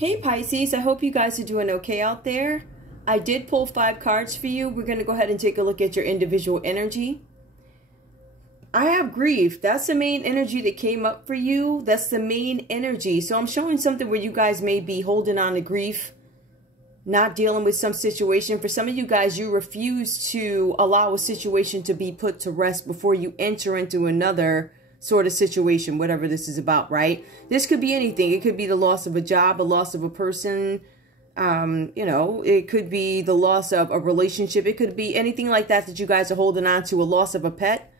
Hey Pisces, I hope you guys are doing okay out there. I did pull 5 cards for you. We're going to go ahead and take a look at your individual energy. I have grief. That's the main energy that came up for you. That's the main energy. So I'm showing something where you guys may be holding on to grief, not dealing with some situation. For some of you guys, you refuse to allow a situation to be put to rest before you enter into another sort of situation, whatever this is about, right? This could be anything. It could be the loss of a job, a loss of a person, you know, it could be the loss of a relationship. It could be anything like that that you guys are holding on to, a loss of a pet.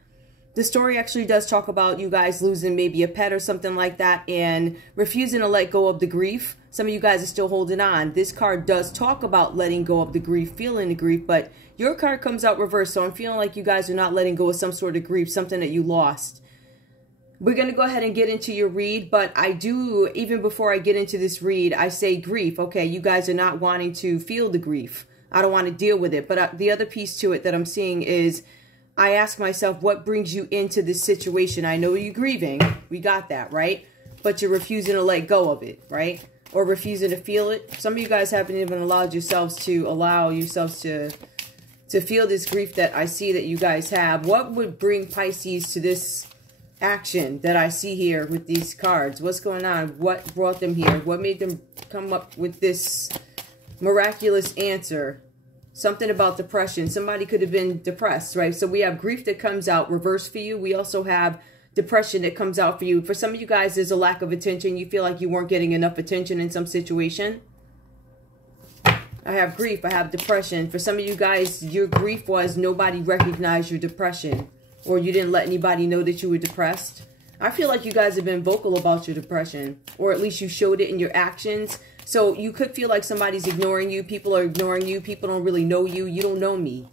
The story actually does talk about you guys losing maybe a pet or something like that and refusing to let go of the grief. Some of you guys are still holding on. This card does talk about letting go of the grief, feeling the grief, but your card comes out reversed. So I'm feeling like you guys are not letting go of some sort of grief, something that you lost. We're going to go ahead and get into your read, but I do, even before I get into this read, I say grief. Okay, you guys are not wanting to feel the grief. I don't want to deal with it. But the other piece to it that I'm seeing is I ask myself, what brings you into this situation? I know you're grieving. We got that, right? But you're refusing to let go of it, right? Or refusing to feel it. Some of you guys haven't even allowed yourselves to feel this grief that I see that you guys have. What would bring Pisces to this action that I see here with these cards? What's going on? What brought them here? What made them come up with this miraculous answer? Something about depression. Somebody could have been depressed, right? So we have grief that comes out reverse for you. We also have depression that comes out for you. For some of you guys, there's a lack of attention. You feel like you weren't getting enough attention in some situation. I have grief. I have depression. For some of you guys, your grief was nobody recognized your depression, or you didn't let anybody know that you were depressed. I feel like you guys have been vocal about your depression, or at least you showed it in your actions. So you could feel like somebody's ignoring you. People are ignoring you. People don't really know you. You don't know me.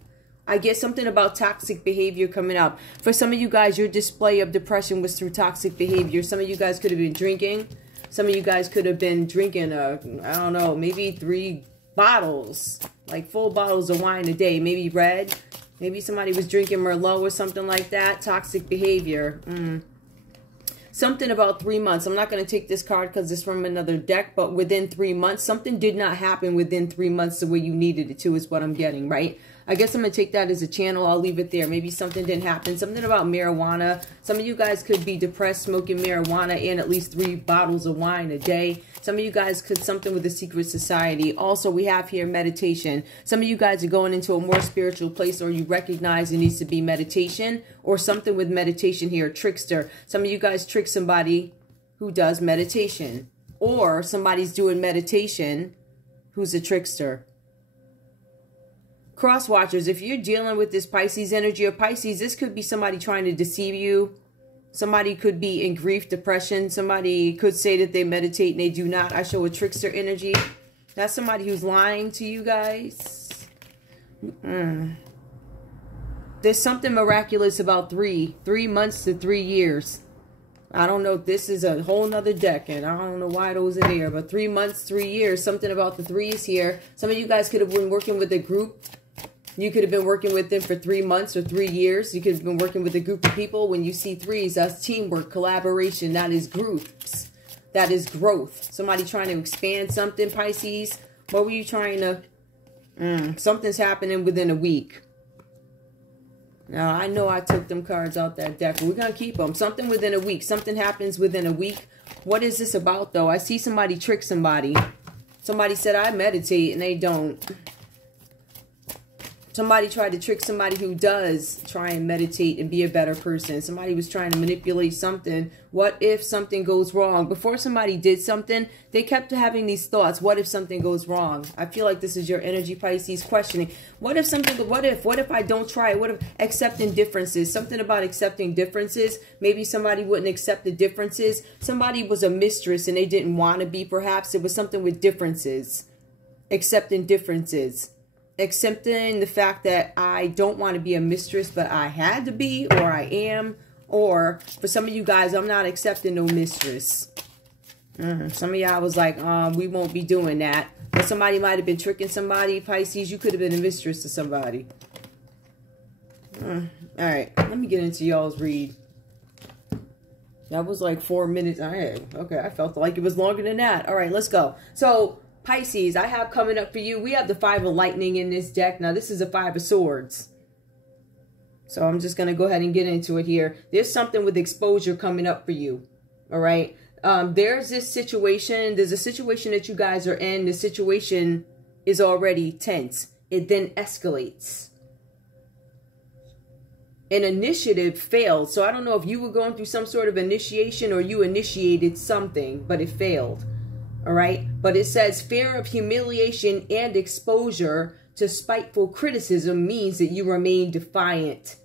I get something about toxic behavior coming up. For some of you guys, your display of depression was through toxic behavior. Some of you guys could have been drinking. Some of you guys could have been drinking, I don't know, maybe 3 bottles, like full bottles of wine a day, maybe red. Maybe somebody was drinking Merlot or something like that. Toxic behavior. Something about 3 months. I'm not going to take this card because it's from another deck, but within 3 months, something did not happen within 3 months the way you needed it to is what I'm getting, right? I guess I'm going to take that as a channel. I'll leave it there. Maybe something didn't happen. Something about marijuana. Some of you guys could be depressed smoking marijuana and at least 3 bottles of wine a day. Some of you guys could something with a secret society. Also, we have here meditation. Some of you guys are going into a more spiritual place, or you recognize it needs to be meditation or something with meditation here. Trickster. Some of you guys trick somebody who does meditation, or somebody's doing meditation who's a trickster. Cross watchers, if you're dealing with this Pisces energy or Pisces, this could be somebody trying to deceive you. Somebody could be in grief, depression. Somebody could say that they meditate and they do not. I show a trickster energy. That's somebody who's lying to you guys. There's something miraculous about 3 months to 3 years. I don't know if this is a whole nother deck, and I don't know why those are there, but 3 months, 3 years, something about the 3s here. Some of you guys could have been working with a group. You could have been working with them for 3 months or 3 years. You could have been working with a group of people. When you see 3s, that's teamwork, collaboration. That is groups. That is growth. Somebody trying to expand something, Pisces. What were you trying to... something's happening within a week. Now, I know I took them cards out that deck, but we're going to keep them. Something within a week. Something happens within a week. What is this about, though? I see somebody trick somebody. Somebody said, I meditate, and they don't. Somebody tried to trick somebody who does try and meditate and be a better person. Somebody was trying to manipulate something. What if something goes wrong? Before somebody did something, they kept having these thoughts. What if something goes wrong? I feel like this is your energy, Pisces, questioning. What if I don't try it? What if accepting differences? Something about accepting differences. Maybe somebody wouldn't accept the differences. Somebody was a mistress and they didn't want to be, perhaps. It was something with differences. Accepting differences. Accepting the fact that I don't want to be a mistress, but I had to be, or I am. Or for some of you guys, I'm not accepting no mistress. Some of y'all was like, we won't be doing that. But somebody might have been tricking somebody. Pisces, you could have been a mistress to somebody. All right, let me get into y'all's read. That was like 4 minutes. Okay, I felt like it was longer than that. All right, let's go. So, Pisces, I have coming up for you. We have the Five of Lightning in this deck. Now, this is a Five of Swords. So, I'm just going to go ahead and get into it here. There's something with exposure coming up for you. All right. There's this situation. There's a situation that you guys are in. The situation is already tense. It then escalates. An initiative failed. So I don't know if you were going through some sort of initiation or you initiated something, but it failed. All right. But it says fear of humiliation and exposure to spiteful criticism means that you remain defiant.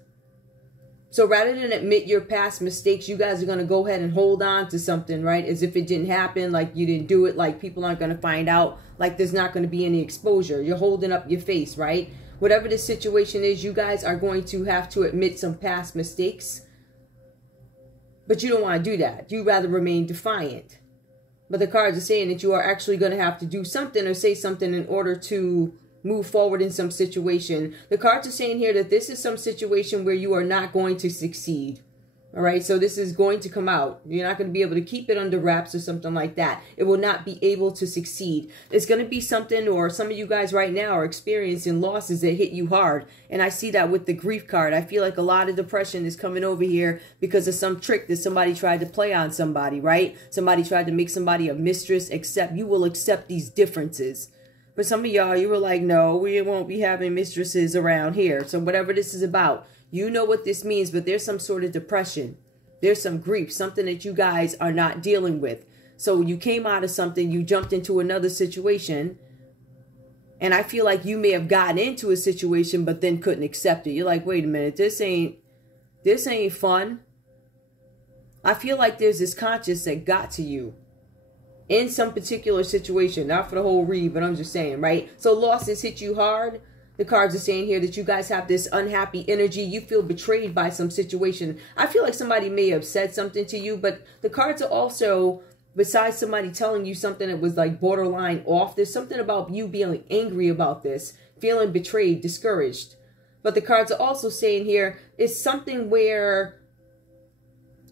So rather than admit your past mistakes, you guys are going to go ahead and hold on to something, right? As if it didn't happen, like you didn't do it, like people aren't going to find out, like there's not going to be any exposure. You're holding up your face, right? Whatever the situation is, you guys are going to have to admit some past mistakes. But you don't want to do that. You'd rather remain defiant. But the cards are saying that you are actually going to have to do something or say something in order to move forward in some situation. The cards are saying here that this is some situation where you are not going to succeed. All right, so this is going to come out. You're not going to be able to keep it under wraps or something like that. It will not be able to succeed. It's going to be something, or some of you guys right now are experiencing losses that hit you hard. And I see that with the grief card. I feel like a lot of depression is coming over here because of some trick that somebody tried to play on somebody, right? Somebody tried to make somebody a mistress. You will accept these differences. For some of y'all, you were like, no, we won't be having mistresses around here. So whatever this is about, you know what this means, but there's some sort of depression. There's some grief, something that you guys are not dealing with. So you came out of something, you jumped into another situation. And I feel like you may have gotten into a situation, but then couldn't accept it. You're like, wait a minute, this ain't fun. I feel like there's this conscience that got to you in some particular situation, not for the whole read, but I'm just saying, right? So losses hit you hard. The cards are saying here that you guys have this unhappy energy. You feel betrayed by some situation. I feel like somebody may have said something to you, but the cards are also, besides somebody telling you something that was like borderline off, there's something about you being angry about this, feeling betrayed, discouraged. But the cards are also saying here, it's something where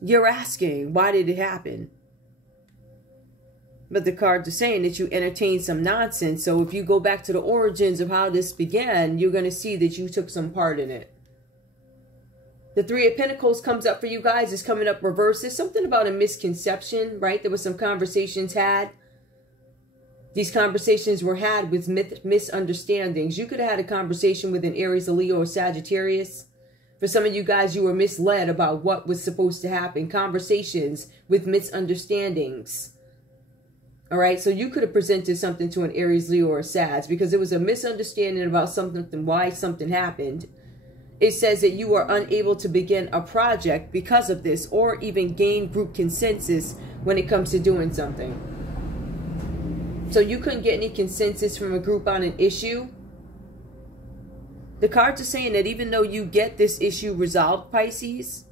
you're asking, why did it happen? But the cards are saying that you entertained some nonsense. So if you go back to the origins of how this began, you're going to see that you took some part in it. The Three of Pentacles comes up for you guys. It's coming up reversed. There's something about a misconception, right? There were some conversations had. These conversations were had with misunderstandings. You could have had a conversation with an Aries, a Leo, or Sagittarius. For some of you guys, you were misled about what was supposed to happen. Conversations with misunderstandings. All right, so you could have presented something to an Aries, Leo, or Sag because it was a misunderstanding about something, why something happened. It says that you were unable to begin a project because of this, or even gain group consensus when it comes to doing something. So you couldn't get any consensus from a group on an issue. The cards are saying that even though you get this issue resolved, Pisces,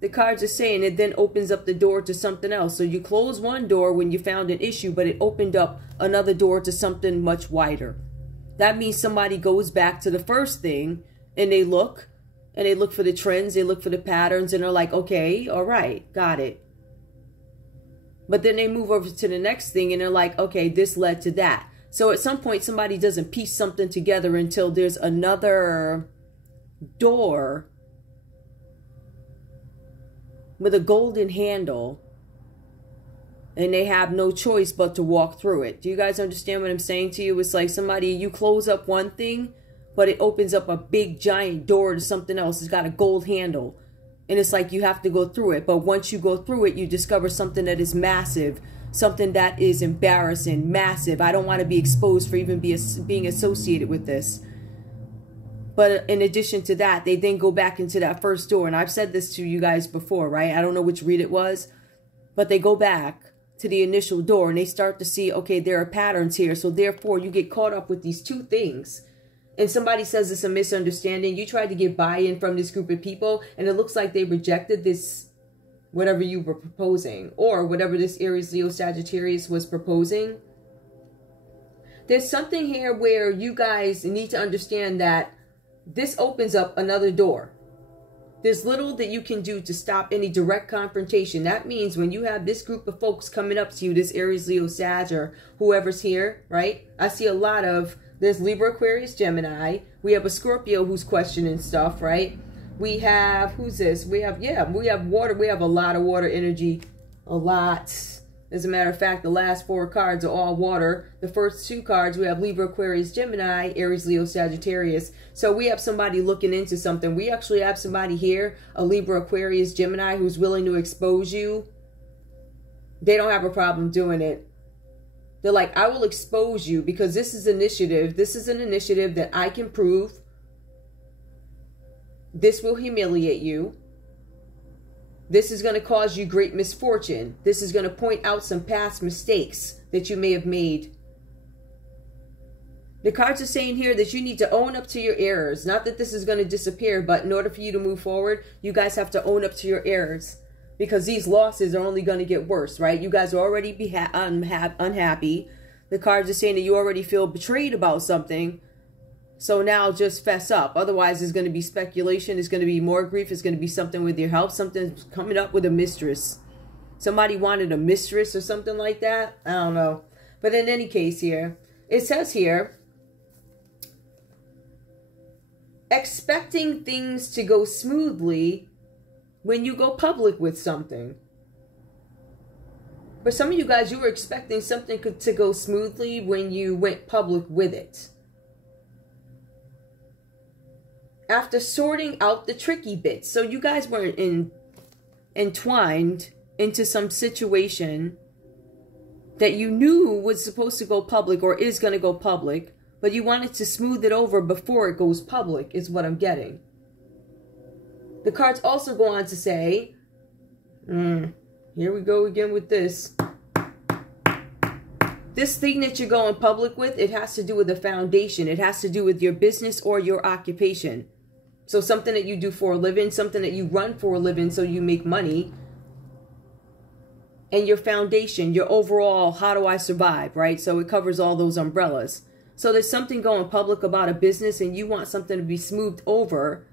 the cards are saying it then opens up the door to something else. So you close one door when you found an issue, but it opened up another door to something much wider. That means somebody goes back to the first thing and they look for the trends, they look for the patterns, and they're like, okay, all right, got it. But then they move over to the next thing and they're like, okay, this led to that. So at some point, somebody doesn't piece something together until there's another door with a golden handle, and they have no choice but to walk through it. Do you guys understand what I'm saying to you? It's like somebody, you close up one thing, but it opens up a big giant door to something else. It's got a gold handle, and it's like you have to go through it. But once you go through it, you discover something that is massive, something that is embarrassing, massive. I don't want to be exposed for even being associated with this. But in addition to that, they then go back into that first door. And I've said this to you guys before, right? I don't know which read it was. But they go back to the initial door and they start to see, okay, there are patterns here. So therefore, you get caught up with these two things. And somebody says it's a misunderstanding. You tried to get buy-in from this group of people. And it looks like they rejected this, whatever you were proposing. Or whatever this Aries, Leo, Sagittarius was proposing. There's something here where you guys need to understand that this opens up another door. There's little that you can do to stop any direct confrontation. That means when you have this group of folks coming up to you, this Aries, Leo, Sag, or whoever's here, right? I see a lot of, there's Libra, Aquarius, Gemini. We have a Scorpio who's questioning stuff, right? We have, who's this? We have water. We have a lot of water energy. A lot. As a matter of fact, the last 4 cards are all water. The first 2 cards, we have Libra, Aquarius, Gemini, Aries, Leo, Sagittarius. So we have somebody looking into something. We actually have somebody here, a Libra, Aquarius, Gemini, who's willing to expose you. They don't have a problem doing it. They're like, I will expose you because this is initiative. This is an initiative that I can prove. This will humiliate you. This is going to cause you great misfortune. This is going to point out some past mistakes that you may have made. The cards are saying here that you need to own up to your errors. Not that this is going to disappear, but in order for you to move forward, you guys have to own up to your errors. Because these losses are only going to get worse, right? You guys are already unhappy. The cards are saying that you already feel betrayed about something. So now just fess up. Otherwise, there's going to be speculation. There's going to be more grief. It's going to be something with your health. Something's coming up with a mistress. Somebody wanted a mistress or something like that. I don't know. But in any case here, it says here, expecting things to go smoothly when you go public with something. For some of you guys, you were expecting something to go smoothly when you went public with it. After sorting out the tricky bits. So you guys were entwined into some situation that you knew was supposed to go public or is going to go public, but you wanted to smooth it over before it goes public, is what I'm getting. The cards also go on to say, here we go again with this. This thing that you're going public with, it has to do with the foundation. It has to do with your business or your occupation. So something that you do for a living, something that you run for a living so you make money. And your foundation, your overall, how do I survive, right? So it covers all those umbrellas. So there's something going public about a business and you want something to be smoothed over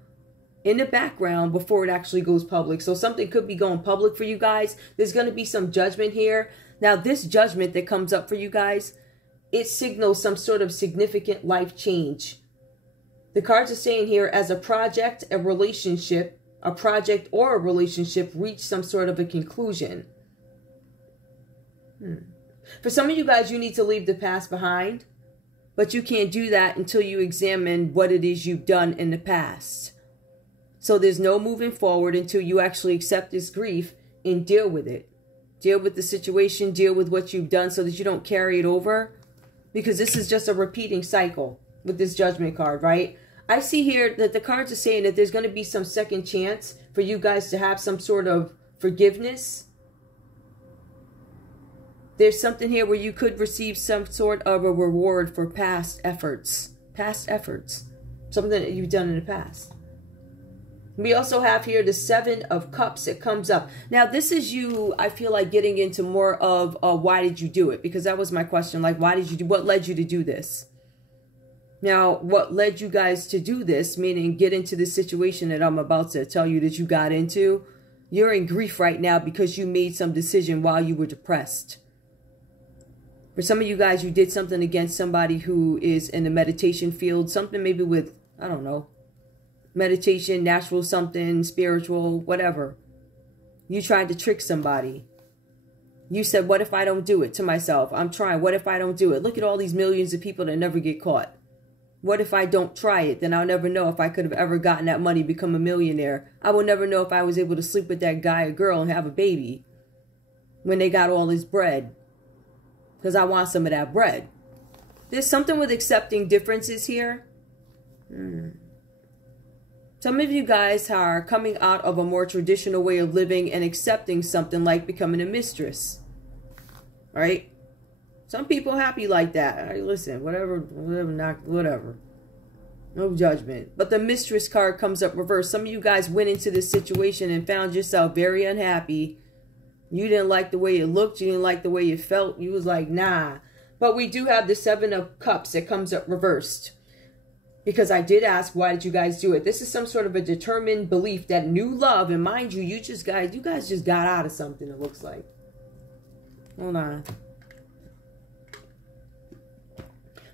in the background before it actually goes public. So something could be going public for you guys. There's going to be some judgment here. Now this judgment that comes up for you guys, it signals some sort of significant life change. The cards are saying here, as a project, a relationship, a project or a relationship reach some sort of a conclusion. For some of you guys, you need to leave the past behind, but you can't do that until you examine what it is you've done in the past. So there's no moving forward until you actually accept this grief and deal with it. Deal with the situation, deal with what you've done so that you don't carry it over. Because this is just a repeating cycle with this judgment card, right? I see here that the cards are saying that there's going to be some second chance for you guys to have some sort of forgiveness. There's something here where you could receive some sort of a reward for past efforts. Past efforts. Something that you've done in the past. We also have here the 7 of Cups that comes up. Now, this is you, I feel like, getting into more of why did you do it? Because that was my question. Like, why did you do, what led you to do this? Now, what led you guys to do this, meaning get into the situation that I'm about to tell you that you got into? You're in grief right now because you made some decision while you were depressed. For some of you guys, you did something against somebody who is in the meditation field. Something maybe with, I don't know, meditation, natural something, spiritual, whatever. You tried to trick somebody. You said, what if I don't do it? To myself, I'm trying. What if I don't do it? Look at all these millions of people that never get caught. What if I don't try it? Then I'll never know if I could have ever gotten that money, become a millionaire. I will never know if I was able to sleep with that guy or girl and have a baby when they got all this bread. Because I want some of that bread. There's something with accepting differences here. Some of you guys are coming out of a more traditional way of living and accepting something like becoming a mistress. Right? Some people happy like that. Right, listen, whatever. No judgment. But the mistress card comes up reversed. Some of you guys went into this situation and found yourself very unhappy. You didn't like the way it looked. You didn't like the way you felt. You was like, nah. But we do have the 7 of Cups that comes up reversed. Because I did ask, why did you guys do it? This is some sort of a determined belief that new love, and mind you, you guys just got out of something, it looks like. Hold on.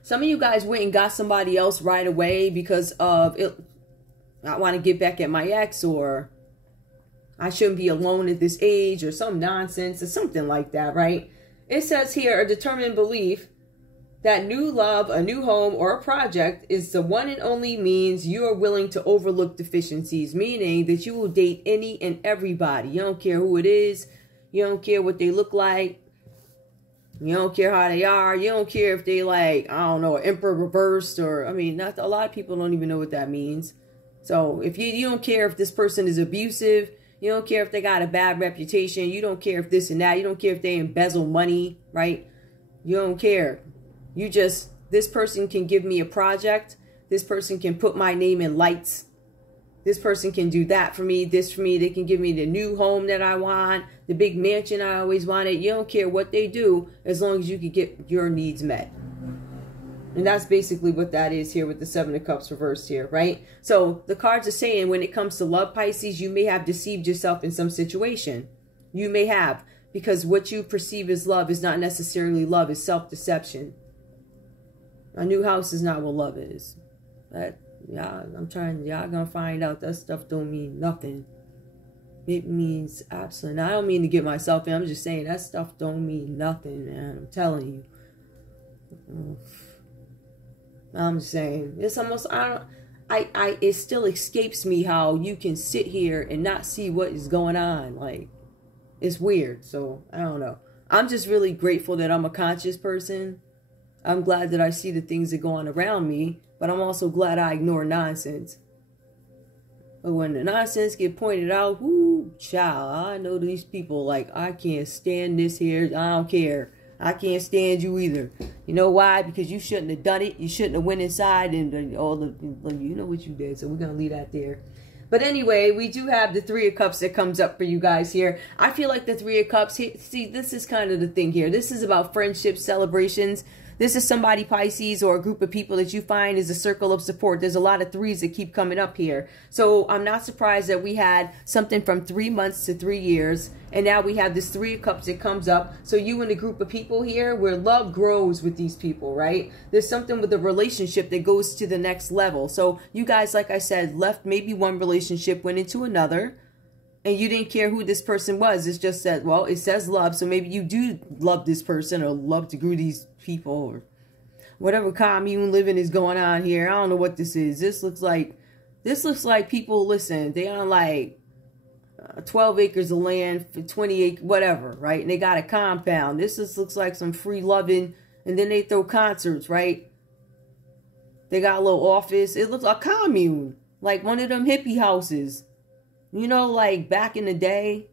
Some of you guys went and got somebody else right away because of it. I want to get back at my ex, or I shouldn't be alone at this age, or some nonsense, or something like that, right? It says here, a determined belief that new love, a new home, or a project is the one and only means you are willing to overlook deficiencies, meaning that you will date any and everybody. You don't care who it is. You don't care what they look like. You don't care how they are. You don't care if they like, I don't know, emperor reversed, or, I mean, not a lot of people don't even know what that means. So if you don't care if this person is abusive, you don't care if they got a bad reputation, you don't care if this and that, you don't care if they embezzle money, right? You don't care. You just, this person can give me a project. This person can put my name in lights. This person can do that for me, this for me. They can give me the new home that I want, the big mansion I always wanted. You don't care what they do as long as you can get your needs met. And that's basically what that is here with the Seven of Cups reversed here, right? So the cards are saying when it comes to love, Pisces, you may have deceived yourself in some situation. You may have, because what you perceive as love is not necessarily love, it's self-deception. A new house is not what love is. Y'all gonna find out that stuff don't mean nothing. It means absolutely. Now, I don't mean to get myself in. I'm just saying that stuff don't mean nothing, man. I'm telling you. I'm just saying. It's almost, it still escapes me how you can sit here and not see what is going on. Like, it's weird. So, I don't know. I'm just really grateful that I'm a conscious person. I'm glad that I see the things that go on around me, but I'm also glad I ignore nonsense. But when the nonsense get pointed out, whoo, child, I know these people, like, I can't stand this here. I don't care. I can't stand you either. You know why? Because you shouldn't have done it. You shouldn't have went inside and all the, you know what you did. So we're going to leave that there. But anyway, we do have the Three of Cups that comes up for you guys here. I feel like the Three of Cups, see, this is kind of the thing here. This is about friendships, celebrations. This is somebody, Pisces, or a group of people that you find is a circle of support. There's a lot of threes that keep coming up here. So I'm not surprised that we had something from 3 months to 3 years. And now we have this Three of Cups that comes up. So you and a group of people here where love grows with these people, right? There's something with the relationship that goes to the next level. So you guys, like I said, left maybe one relationship, went into another. And you didn't care who this person was. It's just that, well, it says love. So maybe you do love this person or love to grow these people or whatever commune living is going on here. I don't know what this is. This looks like people, listen, they on like 12 acres of land for 20 acres, whatever, right? And they got a compound. This just looks like some free loving. And then they throw concerts, right? They got a little office. It looks like a commune. Like one of them hippie houses. You know, like back in the day,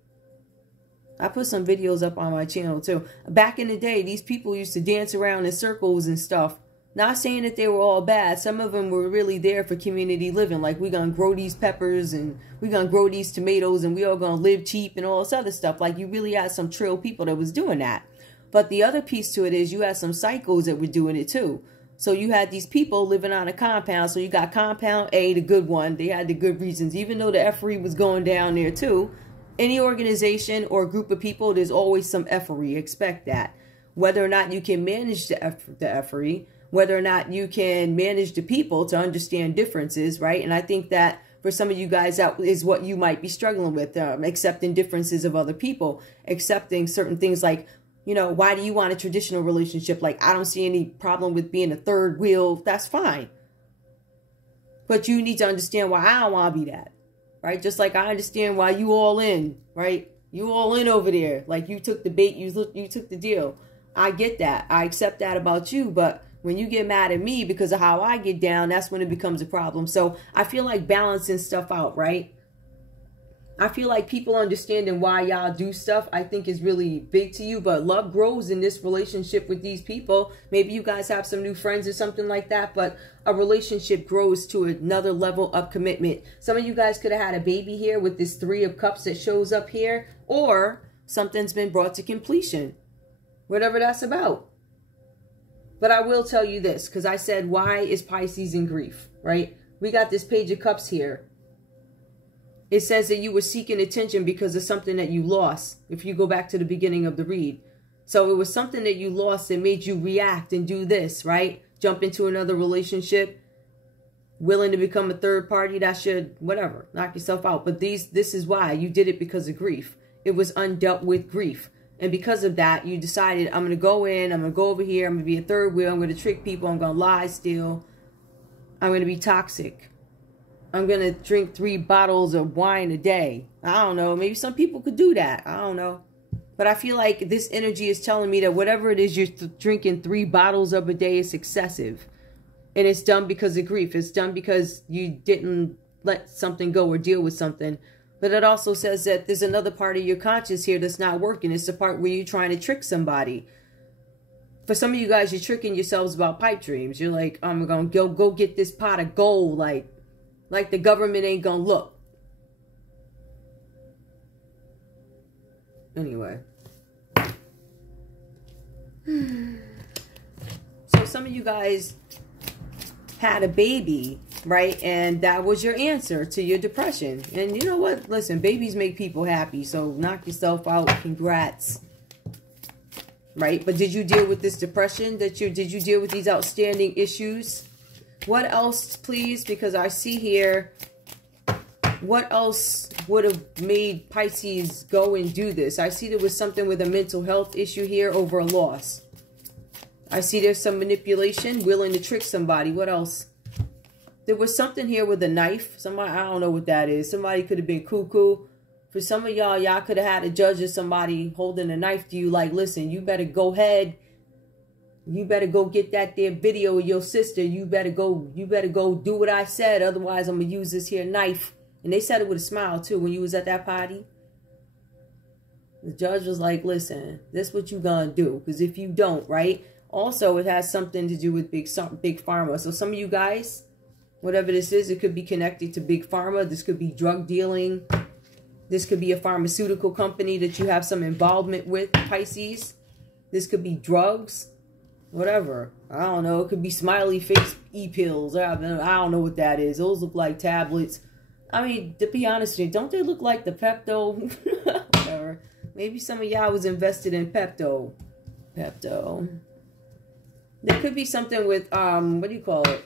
I put some videos up on my channel too. Back in the day, these people used to dance around in circles and stuff. Not saying that they were all bad. Some of them were really there for community living. Like, we're going to grow these peppers and we're going to grow these tomatoes and we all going to live cheap and all this other stuff. Like, you really had some trill people that was doing that. But the other piece to it is you had some psychos that were doing it too. So you had these people living on a compound. So you got compound A, the good one. They had the good reasons. Even though the effery was going down there too. Any organization or group of people, there's always some effery. Expect that. Whether or not you can manage the effery, whether or not you can manage the people to understand differences, right? And I think that for some of you guys, that is what you might be struggling with, accepting differences of other people, accepting certain things like, you know, why do you want a traditional relationship? Like, I don't see any problem with being a third wheel. That's fine. But you need to understand why I don't want to be that, right? Just like I understand why you all in, right? You all in over there. Like, you took the bait, you took the deal. I get that. I accept that about you. But when you get mad at me because of how I get down, that's when it becomes a problem. So I feel like balancing stuff out, right? I feel like people understanding why y'all do stuff, I think is really big to you. But love grows in this relationship with these people. Maybe you guys have some new friends or something like that. But a relationship grows to another level of commitment. Some of you guys could have had a baby here with this Three of Cups that shows up here. Or something's been brought to completion. Whatever that's about. But I will tell you this, because I said, why is Pisces in grief, right? We got this Page of Cups here. It says that you were seeking attention because of something that you lost, if you go back to the beginning of the read. So it was something that you lost that made you react and do this, right? Jump into another relationship, willing to become a third party. That should, whatever, knock yourself out. But this is why. You did it because of grief. It was undealt with grief. And because of that, you decided, I'm going to go in, I'm going to go over here, I'm going to be a third wheel, I'm going to trick people, I'm going to lie, steal. I'm going to be toxic. I'm going to drink 3 bottles of wine a day. I don't know. Maybe some people could do that. I don't know. But I feel like this energy is telling me that whatever it is you're drinking 3 bottles of a day is excessive. And it's done because of grief. It's done because you didn't let something go or deal with something. But it also says that there's another part of your conscious here that's not working. It's the part where you're trying to trick somebody. For some of you guys, you're tricking yourselves about pipe dreams. You're like, I'm going to go get this pot of gold. Like the government ain't going to look. Anyway. So some of you guys had a baby, right? And that was your answer to your depression. And you know what? Listen, babies make people happy. So knock yourself out. Congrats. Right? But did you deal with this depression? Did you deal with these outstanding issues? What else, please? Because I see here, what else would have made Pisces go and do this? I see there was something with a mental health issue here over a loss. I see there's some manipulation, willing to trick somebody. What else? There was something here with a knife. Somebody, I don't know what that is. Somebody could have been cuckoo. For some of y'all, y'all could have had a judge or somebody holding a knife to you like, listen, you better go ahead. You better go get that there video of your sister. You better go do what I said. Otherwise, I'm going to use this here knife. And they said it with a smile, too, when you was at that party. The judge was like, listen, this is what you going to do. Because if you don't, right? Also, it has something to do with big pharma. So some of you guys, whatever this is, it could be connected to big pharma. This could be drug dealing. This could be a pharmaceutical company that you have some involvement with, Pisces. This could be drugs. Whatever. I don't know. It could be smiley face e-pills. I don't know what that is. Those look like tablets. I mean, to be honest with you, don't they look like the Pepto? Whatever. Maybe some of y'all was invested in Pepto. There could be something with, what do you call it?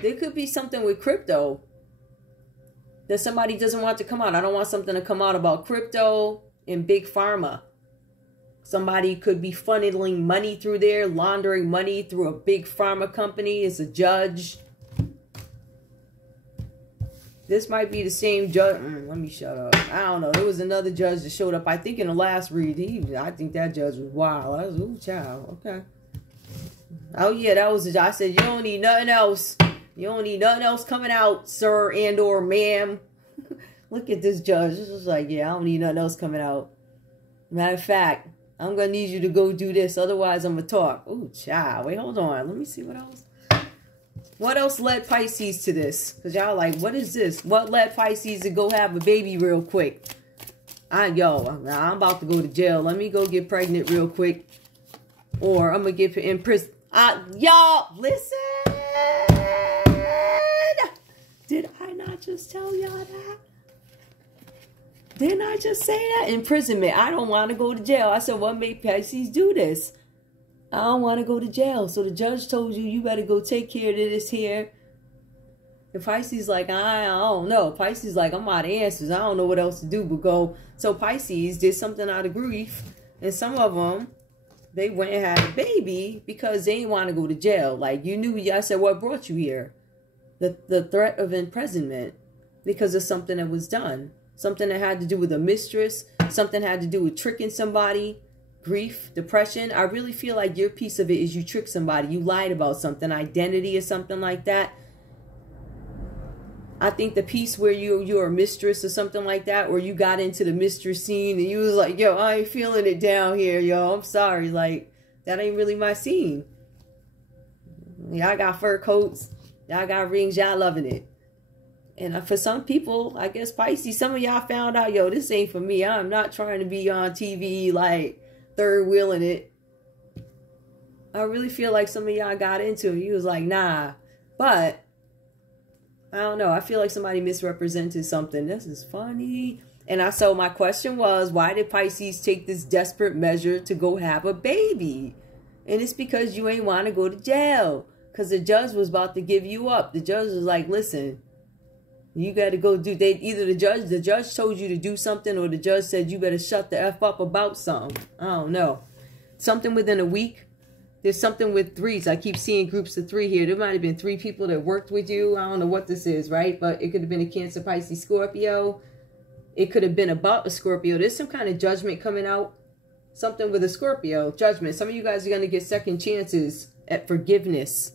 There could be something with crypto that somebody doesn't want to come out. I don't want something to come out about crypto and big pharma. Somebody could be funneling money through there, laundering money through a big pharma company as a judge. This might be the same judge. Let me shut up. I don't know. There was another judge that showed up, I think, in the last read. I think that judge was wild. I was, ooh, child. Okay. Oh, yeah, that was, I said, you don't need nothing else. You don't need nothing else coming out, sir and or ma'am. Look at this judge. This is like, yeah, I don't need nothing else coming out. Matter of fact, I'm going to need you to go do this. Otherwise, I'm going to talk. Ooh, child. Wait, hold on. Let me see what else. What else led Pisces to this? Because y'all like, what is this? What led Pisces to go have a baby real quick? I'm about to go to jail. Let me go get pregnant real quick. Or I'm going to get in prison. Y'all, listen. Did I not just tell y'all that? Didn't I just say that? Imprisonment. I don't want to go to jail. I said, what made Pisces do this? I don't want to go to jail. So the judge told you, you better go take care of this here. And Pisces like, I don't know. Pisces like, I'm out of answers. I don't know what else to do but go. So Pisces did something out of grief. And some of them, they went and had a baby because they didn't want to go to jail. Like, you knew, I said, what brought you here? The threat of imprisonment because of something that was done. Something that had to do with a mistress. Something had to do with tricking somebody. Grief, depression. I really feel like your piece of it is you tricked somebody. You lied about something. Identity or something like that. I think the piece where you're a mistress or something like that. Or you got into the mistress scene and you was like, yo, I ain't feeling it down here, yo. I'm sorry. Like, that ain't really my scene. Y'all got fur coats. Y'all got rings. Y'all loving it. And for some people, I guess Pisces, some of y'all found out, yo, this ain't for me. I'm not trying to be on TV, like, third wheeling it. I really feel like some of y'all got into it. You was like, nah. But, I don't know. I feel like somebody misrepresented something. This is funny. And so my question was, why did Pisces take this desperate measure to go have a baby? And it's because you ain't want to go to jail. Because the judge was about to give you up. The judge was like, listen, you got to go do, either the judge told you to do something, or the judge said you better shut the F up about something. I don't know. Something within a week. There's something with threes. I keep seeing groups of 3 here. There might have been 3 people that worked with you. I don't know what this is, right? But it could have been a Cancer, Pisces, Scorpio. It could have been about a Scorpio. There's some kind of judgment coming out. Something with a Scorpio. Judgment. Some of you guys are going to get second chances at forgiveness.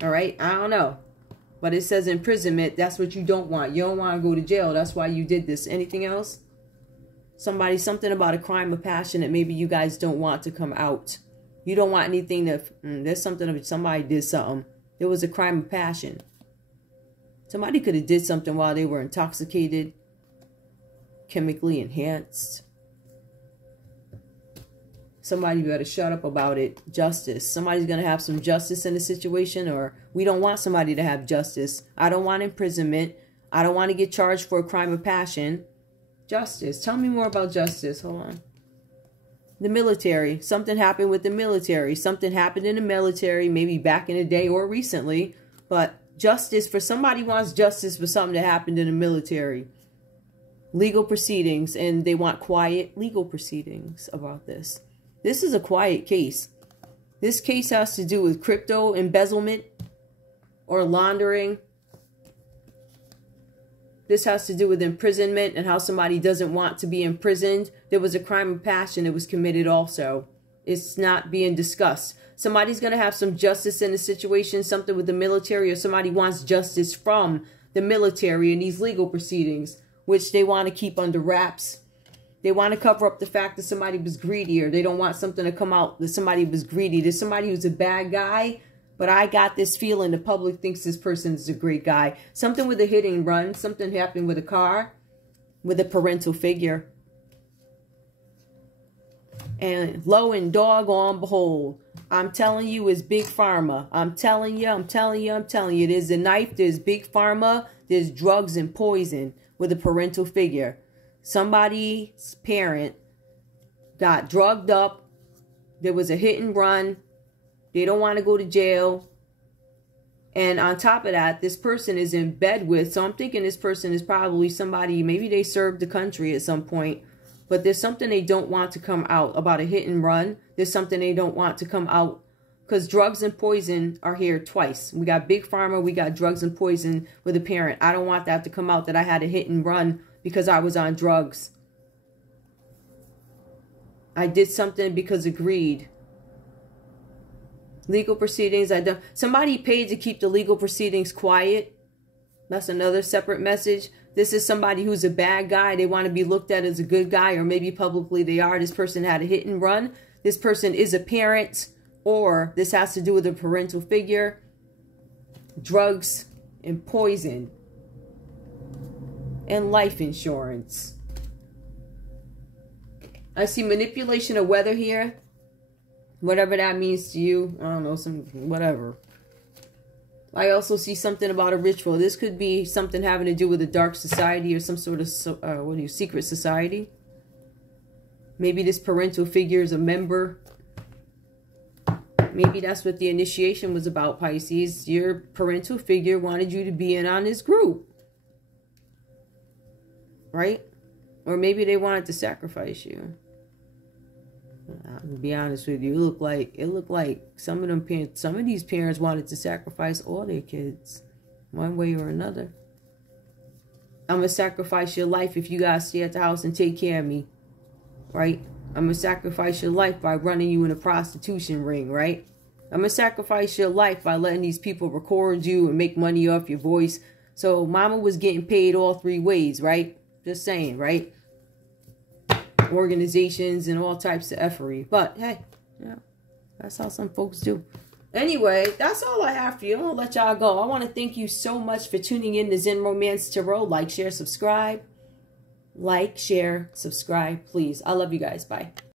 All right? I don't know. But it says imprisonment. That's what you don't want. You don't want to go to jail. That's why you did this. Anything else? Something about a crime of passion that maybe you guys don't want to come out. You don't want anything to, there's something, somebody did something. There was a crime of passion. Somebody could have did something while they were intoxicated, chemically enhanced. Somebody better shut up about it. Justice. Somebody's going to have some justice in the situation, or we don't want somebody to have justice. I don't want imprisonment. I don't want to get charged for a crime of passion. Justice. Tell me more about justice. Hold on. The military. Something happened with the military. Something happened in the military, maybe back in the day or recently. But justice, for somebody wants justice for something that happened in the military. Legal proceedings, and they want quiet legal proceedings about this. This is a quiet case. This case has to do with crypto embezzlement or laundering. This has to do with imprisonment and how somebody doesn't want to be imprisoned. There was a crime of passion that was committed also. It's not being discussed. Somebody's going to have some justice in the situation, something with the military, or somebody wants justice from the military in these legal proceedings, which they want to keep under wraps. They want to cover up the fact that somebody was greedy, or they don't want something to come out that somebody was greedy. There's somebody who's a bad guy, but I got this feeling the public thinks this person is a great guy. Something with a hit and run. Something happened with a car, with a parental figure. And lo and doggone behold, I'm telling you, it's Big Pharma. I'm telling you. There's a knife, there's Big Pharma, there's drugs and poison with a parental figure. Somebody's parent got drugged up. There was a hit and run. They don't want to go to jail. And on top of that, this person is in bed with. So I'm thinking this person is probably somebody, maybe they served the country at some point. But there's something they don't want to come out about a hit and run. There's something they don't want to come out. Because drugs and poison are here twice. We got Big Pharma. We got drugs and poison with a parent. I don't want that to come out that I had a hit and run because I was on drugs. I did something because of greed. Legal proceedings. Somebody paid to keep the legal proceedings quiet. That's another separate message. This is somebody who's a bad guy. They want to be looked at as a good guy, or maybe publicly they are. This person had a hit and run. This person is a parent, or this has to do with a parental figure. Drugs and poison. And life insurance. I see manipulation of weather here. Whatever that means to you. I don't know, whatever. I also see something about a ritual. This could be something having to do with a dark society or some sort of secret society. Maybe this parental figure is a member. Maybe that's what the initiation was about, Pisces. Your parental figure wanted you to be in on this group. Right? Or maybe they wanted to sacrifice you. To be honest with you, it looked like some of these parents wanted to sacrifice all their kids, one way or another. I'm gonna sacrifice your life if you guys stay at the house and take care of me, right? I'm gonna sacrifice your life by running you in a prostitution ring, right? I'm gonna sacrifice your life by letting these people record you and make money off your voice. So mama was getting paid all 3 ways, right? Just saying, right? Organizations and all types of effery. But hey, yeah, that's how some folks do. Anyway, that's all I have for you. I'm gonna let y'all go. I want to thank you so much for tuning in to Zen Romance Tarot. Like, share, subscribe. Like, share, subscribe, please. I love you guys. Bye.